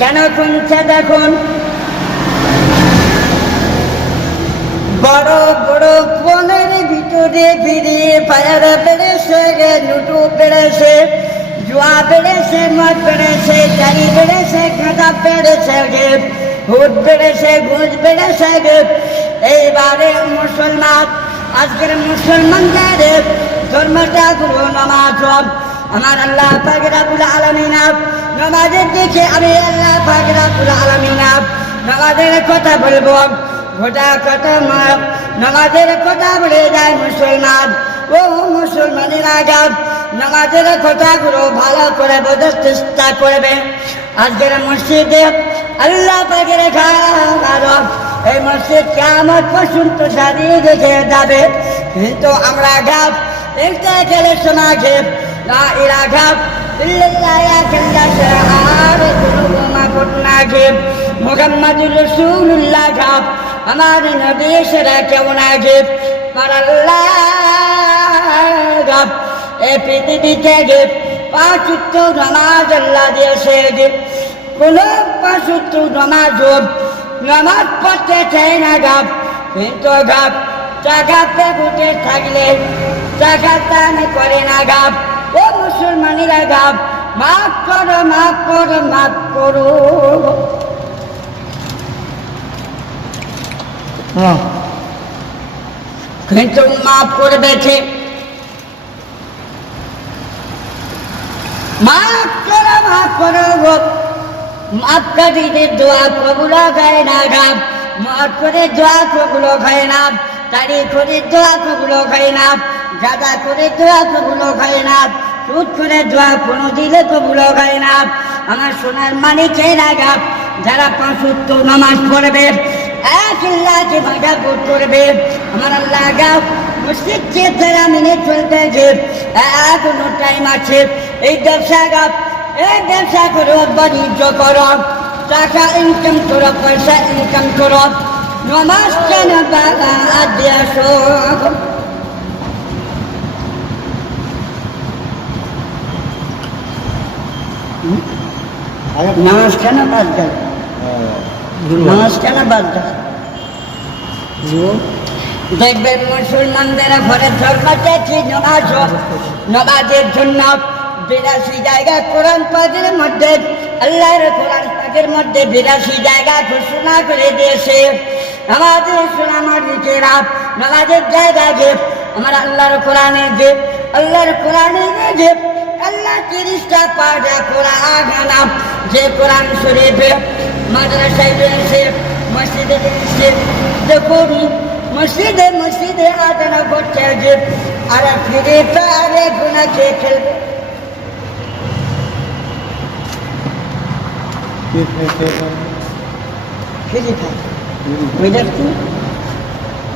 কেন কমছে দেখুন? বড় বড় ফোনের ভিতরে ফিরে ফায়ার বেড়েছে গে লুটু বেড়েছে, জুয়া বেড়েছে, মদ বেড়েছে গাড়ি বেড়েছে গাঁদা বেড়েছে গে ভূত বেড়েছে, ঘুষ বেড়েছে গে এইবারে মুসলমান, আজকের মুসলমানদের ধর্মটা গুরু নামাজ আমার আল্লাহ পাকরাবুল আলমিনা নামাজের দিকে আমি আল্লাহ পাকরাবুল আলমিনা নামাজের কথা বলব, গোটা কথা মা নামাজের কথা বলে যায় মুসলমান। ও মুসলমানের আগাম, নামাজের কথাগুলো ভালো করে বোঝার চেষ্টা করবে। আজকের মসজিদে আল্লাহ পাকের ঘর এই মসজিদ কেমন পর্যন্ত দাঁড়িয়ে রেখে যাবে। কিন্তু আমরা গাব একটা গেলে শোনা ঘেপ না এরা ঘাপ আর কোনো ঘটনা ঘেপ মোহাম্মদুর রসুল্লাহ ঘাপ আমার নবী সেরা কেমন আগে? গাপ এই পৃথিবীতে গে পাঁচ উত্তর নামাজ আল্লাহ দিয়েছে গে কোন পাঁচ উত্তর নামাজ নামাজ পড়তে চাই না গাপ কিন্তু গাপ টাকাতে বুটে থাকলে টাকা দান করে না ও মুসলমানেরা গাপ মাফ করো মাফ করো মাফ করো। কিন্তু মাফ করবে কে মাফ করো মাফ করো গো। মাফ কাটিতে দোয়া কবুল খায় না গাম মাফ করে দোয়া কবুল খায় না তারি করে দোয়া কবুল খায় না গাদা করে দোয়া কবুল খায় না সুদ করে দোয়া কোনো দিলে কবুল খায় না। আমার সোনার না গাম যারা পাঁচ উত্তর নামাজ পড়বে, এক আল্লাহকে ভাগাপুর করবে। আমার আল্লাহ মসজিদকে তারা মেনে চলতে যে এখনও টাইম আছে এই ব্যবসা গাপ এই ব্যবসা করো, বাণিজ্য করো। টাকা ইনকাম করো, পয়সা ইনকাম করো। নমাজ কেন বাবা আদি নামাজ কেন বাদ গেল নামাজ কেন বাদ গেল দেখবেন মুসলমানদের ঘরে ধর্মচাচি নমাজ নমাজের জন্য বিরাশি জায়গা কোরআন পাকের মধ্যে আল্লাহর কোরআন পাকের মধ্যে বিরাশি জায়গা ঘোষণা করে দিয়েছে আমাদের সোনামার নিজেরা নমাজের জায়গা যে আমার আল্লাহর কোরআনে যে আল্লাহর কোরআনে যে আল্লাহ তিরিশটা পাড়া কোরআন নাম যে কোরআন শরীফে মাদ্রাসায় রয়েছে মসজিদে রয়েছে দেখুন মসজিদে মসজিদে আদানা করছে যে আর ফিরে তারে গুণা খেয়ে খেলবে ফিরে খায় ওইটার কি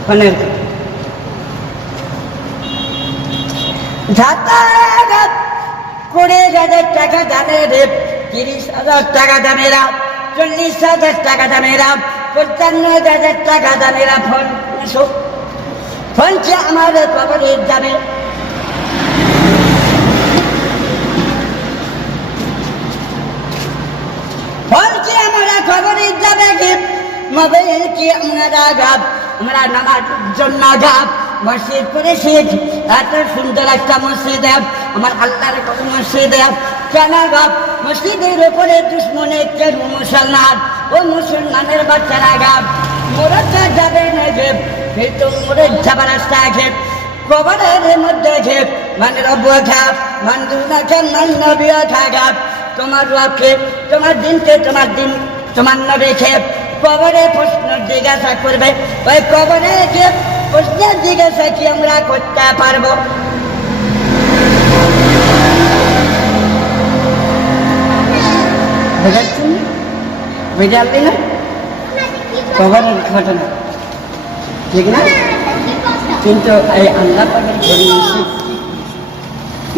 ফোনের যাতায়াত কুড়ি হাজার টাকা দামেরা তিরিশ হাজার টাকা দামেরা চল্লিশ হাজার টাকা দামেরা পঞ্চান্ন হাজার টাকা দামেরা ফোন ফোনছে আমার কবরে যাবে ফোনছে আমরা কবরে যাবে কি মোবাইল কি আমরা গাব? আমরা নামাজ জন্য গাব। মসজিদ করেছি এত সুন্দর একটা মসজিদ, আমার আল্লাহর কত মসজিদ। কেন গাব মসজিদের উপরে দুশ্মনে কেন মুসলমান, ও মুসলমানের বাচ্চারা গাব মোরটা যাবে না ঘেপ কিন্তু যাবার রাস্তা ঘেপ কবরের মধ্যে ঘেপ মানে রব ঘাপ মান দুনা খেপ মান নবীয় ঘাপ তোমার খেপ তোমার দিনকে, তোমার দিন, তোমার নবী খেপ কবরে প্রশ্ন জিজ্ঞাসা করবে। ওই কবরে খেপ প্রশ্নের জিজ্ঞাসা কি আমরা করতে পারব? না বুঝালি না কবরের ঘটনা? ঠিক না? কিন্তু এই আল্লাহ পাকের মসজিদ।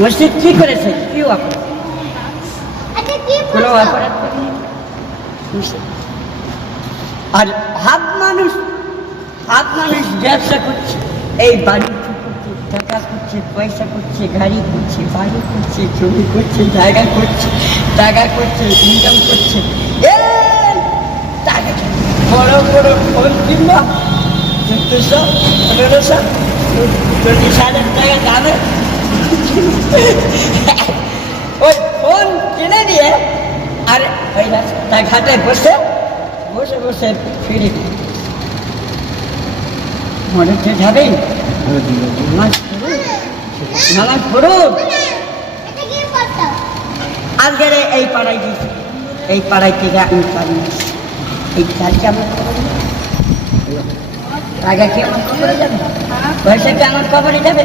মসজিদ কি করেছে? কি অপরাধ কোনো অপরাধ আর হাত মানুষ হাত মানুষ ব্যবসা করছে। এই করছে টাকা করছে পয়সা করছে গাড়ি করছে বাড়ি করছে জমি করছে জায়গা করছে টাকা করছে ইনকাম করছে বড় বড় ফোন কিনবা। চোদ্দশো পনেরোশো চল্লিশ হাজার টাকা ফোন কিনে নিয়ে আর, ওই রাস্তা ঘাটে বসে বসে বসে ফিরে মনে হচ্ছে যাবেন নামাজ পড়ুন এই পাড়ায় গেছি এই পাড়ায় থেকে আমি পারি এই কাজকে আমার যাবে? টাকা কি আমার খবরে যাবে? পয়সা কি আমার খবরে যাবে?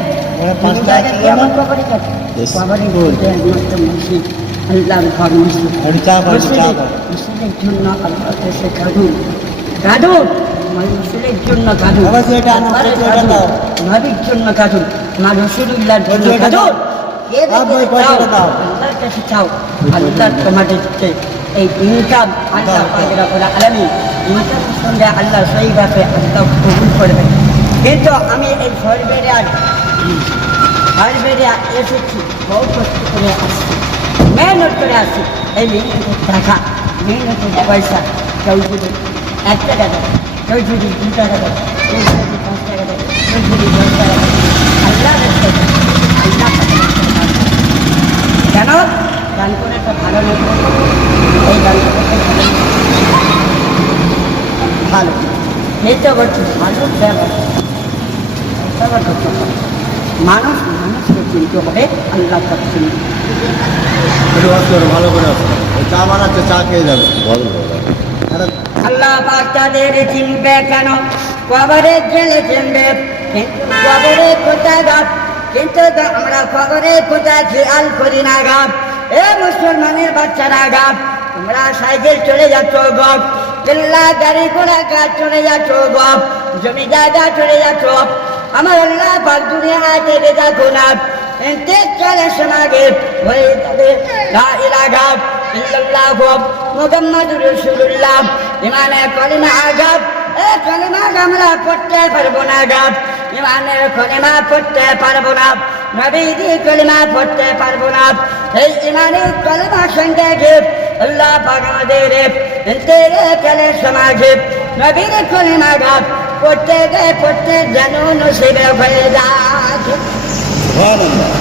আমার খবরে যাবে. খবরে বলতে একমাত্র মসজিদ আল্লাহর ঘর জন্য আল্লাহ কাঁদুন কাঁদুন মানুষের জন্য কাঁদুন। নবীর জন্য কাঁদুন। মা রসুল্লাহর জন্য কাঁদুন। এই ইনকাম আল্লাহ দাও, দাও। পাকেরা বলে আলামী ইনকামের সঙ্গে আল্লাহ সেইভাবে আল্লাহ কবুল করবে। কিন্তু আমি এই সরবেরে আর সরবেরে এসেছি বহু কষ্ট করে আসছি মেহনত করে আসছি। এই মেহনতের টাকা মেহনতের পয়সা কেউ যদি এক টাকা দু টাকা পাঁচ টাকা দশ টাকা আল্লাহ। কেন? গান করে তো ভালো লাগবে এই গান করে ভালো এই তো বলছি ভালো ব্যবহার ব্যবহার করতে হবে মানুষ মানুষকে চিনতে হবে আল্লাহ তার চিনতে। হবে। একটু কষ্ট করো, ভালো করে চা বানাচ্ছে চা খেয়ে যাবে। আল্লাহ পাক তাদের চিনবে কেন? কবরে জেলে চিনবে। কবরে কোথায় গাছ কিন্তু আমরা কবরে কোথায় খেয়াল করি না গাছ এ মুসলমানের বাচ্চারা গাছ তোমরা সাইকেল চলে যাচ্ছ গপ চিল্লা গাড়ি ঘোড়া কাজ চলে যাচ্ছ গপ জমি জায়গা চলে যাচ্ছ আমার আল্লাহ পাক দুনিয়া থেকে দেখো না। এতে চলে সমাগে। হয়ে যাবে। লা ইল্লাল্লাহ মুহাম্মাদুর রাসূলুল্লাহ। ইমানে কলিমা আগাব এ কলিমা আমরা পড়তে পারব না গাব ইমানের কলিমা পড়তে পারব না। নবীজি কলিমা পড়তে পারব না। এই ইমানের কলিমা সঙ্গে গিয়ে আল্লাহ পাক আমাদের এতে কালে সমাজে নবীর কলিমা গাব পড়তে গে পড়তে যেন নসিবে হয়ে যায় সুবহানাল্লাহ।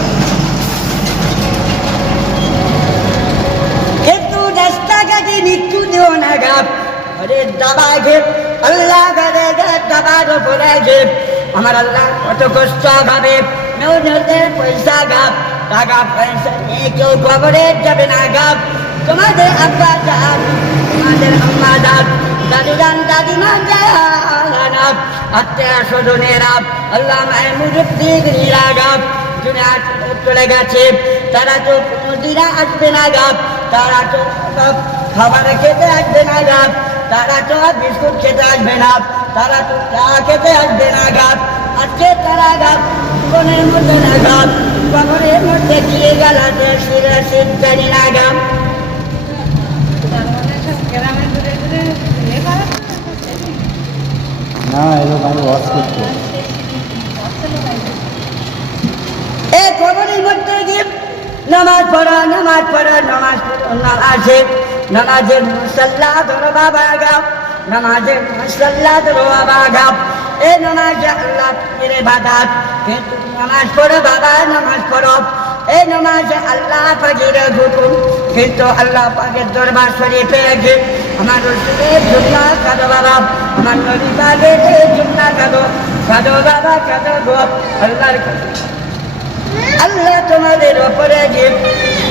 কিন্তু রাস্তাঘাটে মৃত্যু দিও না গাপ। ঘরে দাবা ঘে আল্লাহ ঘরে দাবার উপরে ঘে আমার আল্লাহ কত কষ্ট হবে নৌনদের পয়সা গাপ। টাকা, পয়সা নিয়ে কেউ খবরে যাবে না গাপ। তোমাদের আব্বা যান তোমাদের আম্মা যান দাদু যান, দাদিমা যান আত্মীয় স্বজনেরা, আল্লাহ মায়ের মুরব্বী গাপ। দুনিয়া চলে গেছে, তারা তো কোনোদিনও আসবে না গাপ। তারা তো খাবার খেতে আসবে না গাপ তারা তো বিস্কুট খেতে আসবে না তারা তো চা খেতে আসবে না গাপ আজকে তারা গাপ জীবনের মধ্যে না গাপ কবরের মধ্যে গিয়ে গেলাতে শিরে শীত জানি না গাপ না এরকম আমি ওয়াশ করছি এ কবরের মধ্যে নামাজ পড়ো নামাজ পড়ো নামাজ নামাজে নামাজের মুসল্লা ধরো বাবা গাও, নামাজের মুসল্লা ধরো বাবা গাও। এ নামাজে আল্লাহ মেরে বাদাত কিন্তু নামাজ পড়ো বাবা, নামাজ পড়ো। এই নামাজে আল্লাহ পাখির হুকুম কিন্তু আল্লাহ পাকের দরবার শরীফে গিয়ে আমার রসুলের জুমনা কাঁদো বাবা, আমার নবী পাকের জুমনা কাঁদো কাঁদো বাবা, কাঁদো গো। আল্লাহর আল্লাহ তোমাদের ওপরে যে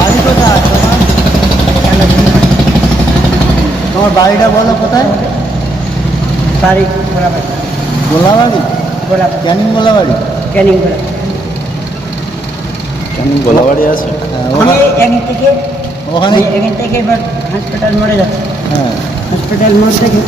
বাড়ি কোথায় তোমার বাড়িটা বলো কোথায়? ঘোরা গোলাবাড়ি। ঘোরা ক্যানিং গোলাবাড়ি? ক্যানিং কেমন গোলাবাড়ি আছে? হ্যাঁ, ওখানে? এখান থেকে ওখানে? এখান থেকে এবার হসপিটাল মোড়ে যাচ্ছি। হ্যাঁ। হসপিটাল মোড় থেকে।